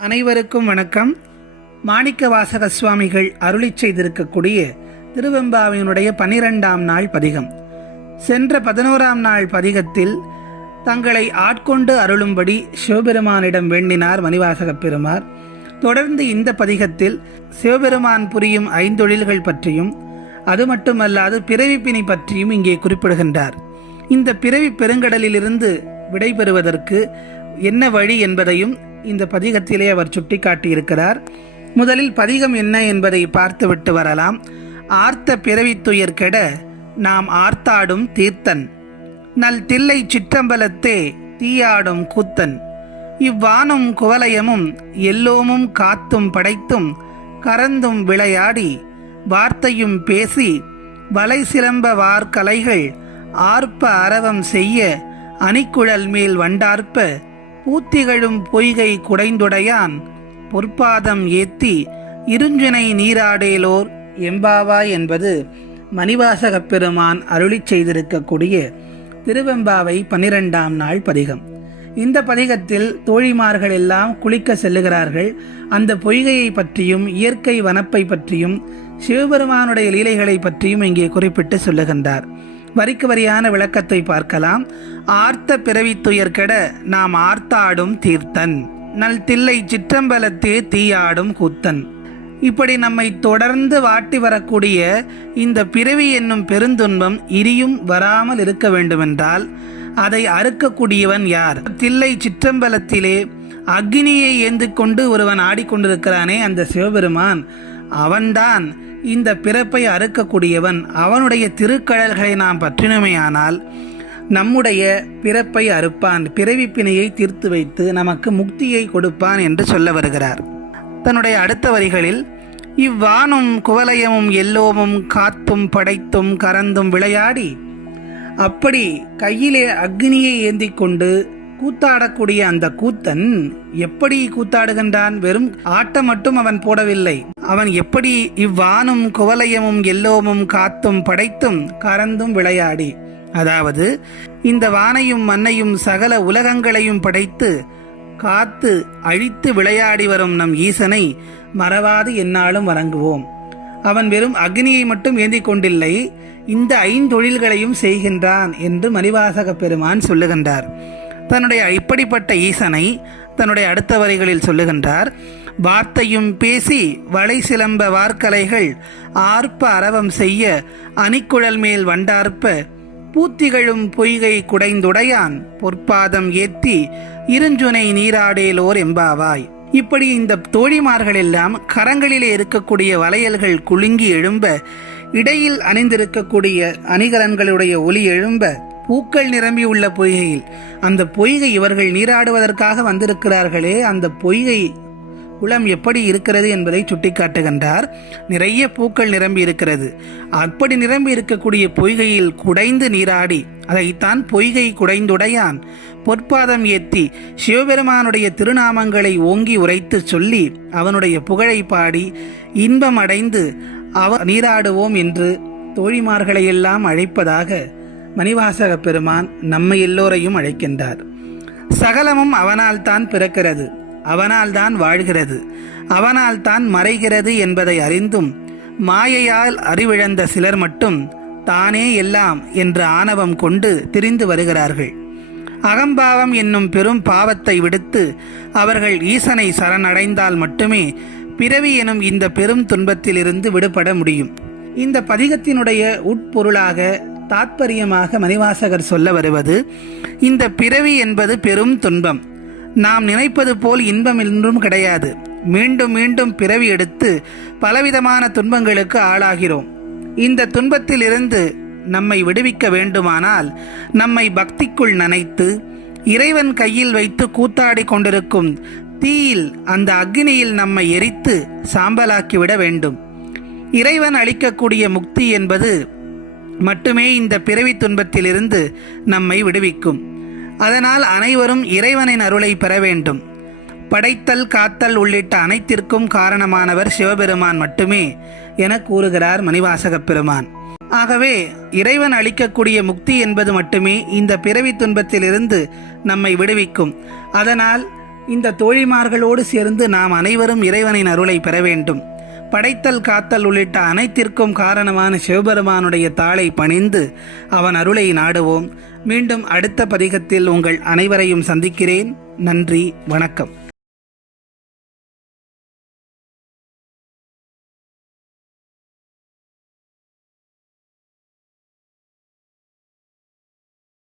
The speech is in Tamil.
அனைவருக்கும் வணக்கம். மாணிக்க வாசக சுவாமிகள் அருளிச் செய்திருக்கக்கூடிய திருவெம்பாவினுடைய பனிரெண்டாம் நாள் பதிகம். சென்ற பதினோராம் நாள் பதிகத்தில் தங்களை ஆட்கொண்டு அருளும்படி சிவபெருமானிடம் வேண்டினார் மணிவாசகப் பெருமார். தொடர்ந்து இந்த பதிகத்தில் சிவபெருமான் புரியும் ஐந்தொழில்கள் பற்றியும் அது மட்டுமல்லாது பிறவிப்பினி பற்றியும் இங்கே குறிப்பிடுகின்றார். இந்த பிறவி பெருங்கடலிலிருந்து விடைபெறுவதற்கு என்ன வழி என்பதையும் இந்த பதிகத்திலே அவர் சுட்டிக்காட்டியிருக்கிறார். முதலில் பதிகம் என்ன என்பதை பார்த்துவிட்டு வரலாம். ஆர்த்த பிறவித்துயர் கெட நாம் ஆர்த்தாடும் தீர்த்தன். நல் தில்லை சிற்றம்பலத்தே தீயாடும் கூத்தன். இவ்வானும் குவலயமும் எல்லோமும் காத்தும் படைத்தும் கறந்தும் விளையாடி வார்த்தையும் பேசி வலை சிலம்ப வார்கலைகள் ஆர்ப்ப அரவம் செய்ய அணிக்குழல் மேல் வண்டார்ப்ப ஊத்திகழும் பொய்கை குடைந்துடையான். பொற்பாதம் ஏத்தி இருஞ்சினை நீராடேலோர் எம்பாவா என்பது மணிவாசகப் பெருமான் அருளிச் செய்திருக்கக்கூடிய திருவெம்பாவை பனிரெண்டாம் நாள் பதிகம். இந்த பதிகத்தில் தோழிமார்கள் எல்லாம் குளிக்க செல்லுகிறார்கள். அந்த பொய்கையை பற்றியும் இயற்கை வனப்பை பற்றியும் சிவபெருமானுடைய லீலைகளை பற்றியும் இங்கே குறிப்பிட்டு சொல்லுகின்றார். வரிக்கு வரியான விளக்கத்தை பார்க்கலாம். ஆர்த்த பிறவி துயர்கெட நாம் ஆர்த்தாடும் தீர்த்தன். நல் தில்லை சிற்றம்பலத்தே தீயாடும் கூத்தன். இப்படி நம்மை தொடர்ந்து வாட்டி வரக்கூடிய இந்த பிறவி என்னும் பெருந்துன்பம் இரியும் வராமல் இருக்க வேண்டுமென்றால் அதை அறுக்கக்கூடியவன் யார்? தில்லை சிற்றம்பலத்திலே அக்னியை ஏந்து கொண்டு ஒருவன் ஆடிக்கொண்டிருக்கிறானே அந்த சிவபெருமான். அவன்தான் இந்த பிறப்பை அறுக்கக்கூடியவன் அவனுடைய திருக்கழல்களை நாம் பற்றினமையானால் நம்முடைய பிறப்பை அறுப்பான் பிறவிப்பினையை தீர்த்து வைத்து நமக்கு முக்தியை கொடுப்பான் என்று சொல்ல வருகிறார். தன்னுடைய அடுத்த வரிகளில் இவ்வானும் குவலயமும் எல்லோமும் காத்தும் படைத்தும் கறந்தும் விளையாடி அப்படி கையிலே அக்னியை ஏந்தி கொண்டு கூத்தாடக்கூடிய அந்த கூத்தன் எப்படி கூத்தாடுகின்றான்? வெறும் ஆட்டம் மட்டும் அவன் போடவில்லை. அவன் எப்படி இவ்வானும் குவலயமும் எல்லோமும் காத்தும் படைத்தும் கறந்தும் விளையாடி. அதாவது இந்த வானையும் மண்ணையும் சகல உலகங்களையும் படைத்து காத்து அழித்து விளையாடி வரும் நம் ஈசனை மறவாது என்னாலும் வணங்குவோம். அவன் வெறும் அக்னியை மட்டும் ஏந்தி கொண்டில்லை இந்த ஐந்தொழில்களையும் செய்கின்றான் என்று மணிவாசக பெருமான் சொல்லுகின்றார். தன்னுடைய இப்படிப்பட்ட ஈசனை தன்னுடைய அடுத்த வரிகளில் சொல்லுகின்றார் வார்த்தையும் பேசி வளை சிலம்ப வார்க்கலைகள் ஆர்ப்ப அரவம் செய்ய அணிக்குழல் மேல் வண்டார்ப்ப பூத்திகழும் பொய்கை குடைந்துடையான் பொற்பாதம் ஏத்தி இருஞ்சுனை நீராடேலோர் எம்பாவாய். இப்படி இந்த தோழிமார்கள் எல்லாம் கரங்களிலே இருக்கக்கூடிய வளையல்கள் குலுங்கி எழும்ப இடையில் அணிந்திருக்கக்கூடிய அணிகலன்களுடைய ஒலி எழும்ப பூக்கள் நிரம்பியுள்ள பொய்கையில். அந்த பொய்கை இவர்கள் நீராடுவதற்காக வந்திருக்கிறார்களே அந்த பொய்கை குளம் எப்படி இருக்கிறது என்பதை சுட்டிக்காட்டுகின்றார். நிறைய பூக்கள் நிரம்பி இருக்கிறது. அப்படி நிரம்பி இருக்கக்கூடிய பொய்கையில் குடைந்து நீராடி அதைத்தான் பொய்கை குடைந்துடையான். பொற்பாதம் ஏத்தி சிவபெருமானுடைய திருநாமங்களை ஓங்கி உரைத்து சொல்லி அவனுடைய புகழை பாடி இன்பம் அடைந்து அவ நீராடுவோம் என்று தோழிமார்களை எல்லாம் அழைப்பதாக மணிவாசக பெருமான் நம்மை எல்லோரையும் அழைக்கின்றார். சகலமும் அவனால் தான் பிறக்கிறது அவனால் தான் வாழ்கிறது அவனால் தான் மறைகிறது என்பதை அறிந்தும் மாயையால் அறிவிழந்த சிலர் மட்டும் தானே எல்லாம் என்று ஆணவம் கொண்டு திரிந்து வருகிறார்கள். அகம்பாவம் என்னும் பெரும் பாவத்தை விடுத்து அவர்கள் ஈசனை சரணடைந்தால் மட்டுமே பிறவி எனும் இந்த பெரும் துன்பத்திலிருந்து விடுபட முடியும். இந்த பதிகத்தினுடைய உட்பொருளாக தாத்பரியமாக மணிவாசகர் சொல்ல வருவது இந்த பிறவி என்பது பெரும் துன்பம். நாம் நினைப்பது போல் இன்பம் என்றும் கிடையாது. மீண்டும் மீண்டும் பிறவி எடுத்து பலவிதமான துன்பங்களுக்கு ஆளாகிறோம். இந்த துன்பத்திலிருந்து நம்மை விடுவிக்க வேண்டுமானால் நம்மை பக்திக்குள் நனைத்து இறைவன் கையில் வைத்து கூத்தாடி கொண்டிருக்கும் தீயில் அந்த அக்னியில் நம்மை எரித்து சாம்பலாக்கிவிட வேண்டும். இறைவன் அளிக்கக்கூடிய முக்தி என்பது மட்டுமே இந்த பிறவி துன்பத்திலிருந்து நம்மை விடுவிக்கும். அதனால் அனைவரும் இறைவனின் அருளை பெற வேண்டும். படைத்தல் காத்தல் உள்ளிட்ட அனைத்திற்கும் காரணமானவர் சிவபெருமான் மட்டுமே என கூறுகிறார் மணிவாசகப் பெருமான். ஆகவே இறைவன் அளிக்கக்கூடிய முக்தி என்பது மட்டுமே இந்த பிறவி துன்பத்திலிருந்து நம்மை விடுவிக்கும். அதனால் இந்த தோழிமார்களோடு சேர்ந்து நாம் அனைவரும் இறைவனின் அருளை பெற வேண்டும். படைத்தல் காத்தல் உள்ளிட்ட அனைத்திற்கும் காரணமான சிவபெருமானுடைய தாளை பணிந்து அவன் அருளை நாடுவோம். மீண்டும் அடுத்த பதிகத்தில் உங்கள் அனைவரையும் சந்திக்கிறேன். நன்றி வணக்கம்.